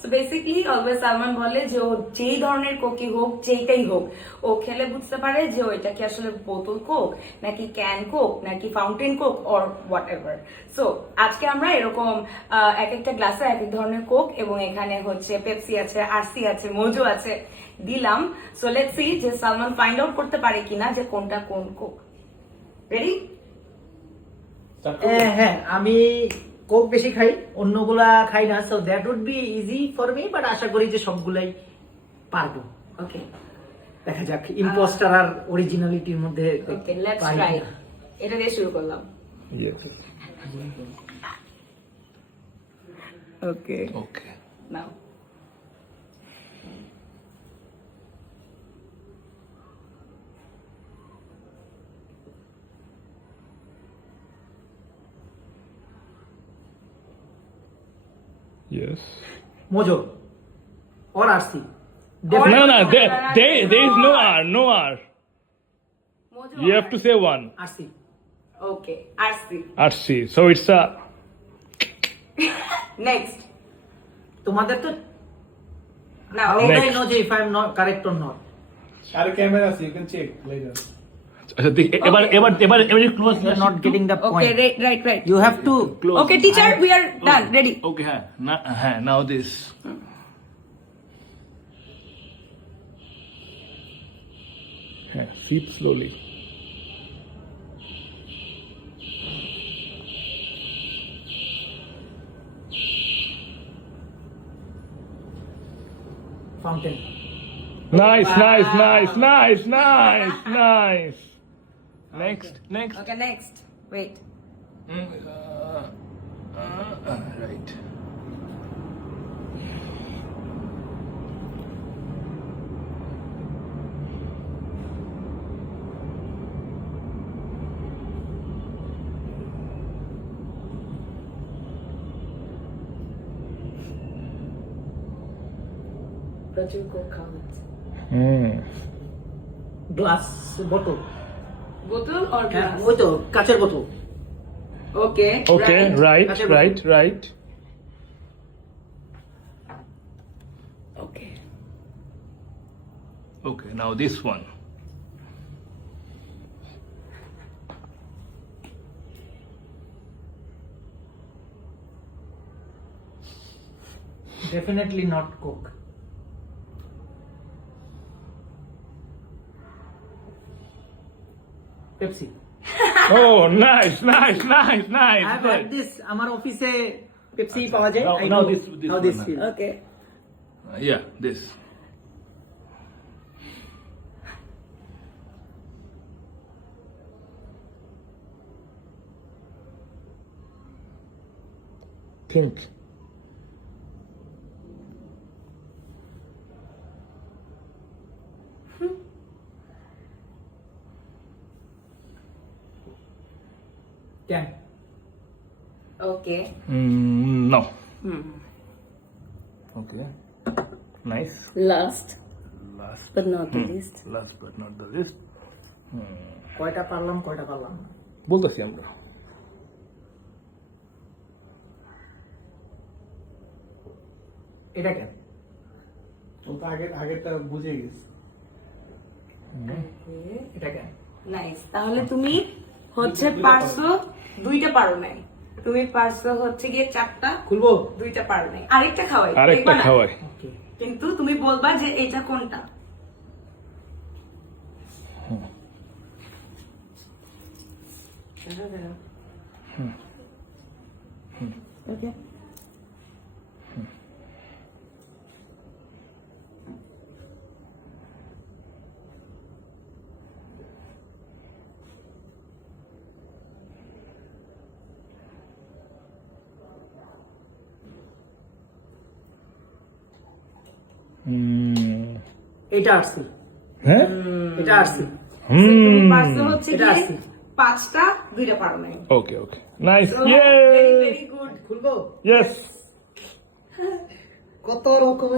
So basically always Salman বলে যে ও যেই ধরনের কোকই হোক যেইটাই হোক ও খেলে বুঝতে পারে যে ওইটা কি আসলে বোতল কোক নাকি ক্যান কোক নাকি fountain Coke or what ever. So আজকে আমরা এরকম এক একটা গ্লাসে এক এক ধরনের কোক এবং এখানে হচ্ছে পেপসি আছে, আরসি আছে, মোজো আছে দিলাম। সো লেটস সি যে সালমান ফাইন্ড আউট করতে পারে কিনা যে কোনটা কোন কোক। রেডি? হ্যাঁ, আমি কোক বেশি খাই, অন্যগুলা খাই না, so that would be easy for me, but আশা করি যে সবগুলাই পারবো। ওকে দেখা যাক ইম্পোস্টার আর অরিজিনালিটির মধ্যে ওকে লেটস পারি ট্রাই। কিনা। এটা দিয়ে শুরু করলাম। Yes. ওকে Okay. নাও। Yes. Mojo or RC. No, there is no R, no R. Mojo You have to say one. RC. Okay RC. RC. So it's a. Next তোমাদের তো নাও। how would I Next. know if I am not correct or not? Our camera, so you can check later. এবার close. You are not getting the okay point. Right You have to Close. Okay teacher we are done ready. Okay, now this. Sip slowly. fountain. Nice. Next. Okay next wait. Right. প্রচুর coke খাওয়া হচ্ছে। গ্লাস বোতল। বোতল অর হ্যাঁ, গ্লাস? ওই তো কাচের বোতল। ওকে Okay, right. Okay Okay, now this one. Definitely not coke. Pepsi. Oh, nice. I have had this. আমার অফিসে পেপসি পাওয়া যায়। Now- I now know this how one, this huh? feels. Okay Yeah, this. Think. Can. Okay No. Okay. Nice. Last Last. But not the least. Last but not the least. কয়টা পারলাম না। বলতেছি আমরা। এটা কেন? ও তো আগেরটা বুঝে গেছে। এটা কেন? নাইস। তাহলে তুমি হচ্ছে পারছো দুইটা পারো নাই, তুমি পারছো হচ্ছে গিয়ে চারটা, খুলবো? দুইটা পারো নাই। আরেকটা খাওয়াই আরেকটা দেখবা না? খাওয়াই। ওকে। কিন্তু তুমি বলবা যে এটা কোনটা। ওকে এটা আরসি। হ্যাঁ? এটা আরসি। তুমি পারছো হচ্ছে এটা গিয়ে আসছে। পাঁচটা, দুইটা পারো নাই। Okay. Nice. Very Yay! Very good. খুলবো? Yes. কত রকম